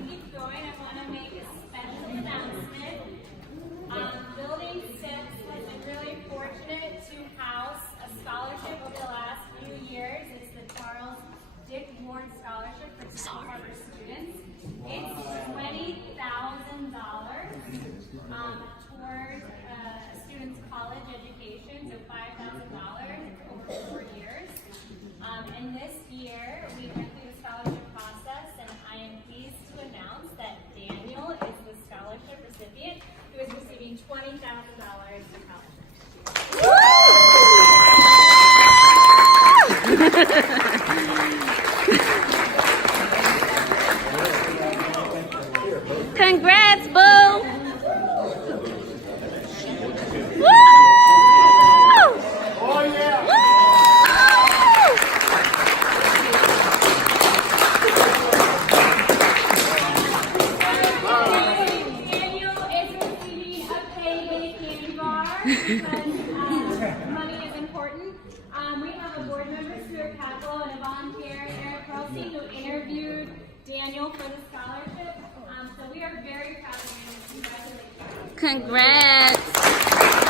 we keep going, I want to make a special announcement. Building 6 has been really fortunate to house a scholarship over the last few years. It's the Charles Dick Ward Scholarship for Harvard students. It's $20,000 toward a student's college education, so $5,000 over 4 years. And this year, we went through the scholarship process, and I am pleased to announce that Daniel is the scholarship recipient who is receiving $20,000 for scholarship. Congrats, Boo! Woo! Oh yeah! Woo! Daniel is receiving a payday candy bar because money is important. We have a board member, Stuart Capel, and a volunteer, Eric Rossi, who interviewed Daniel for the scholarship. So we are very proud of him. Congratulations. Congrats.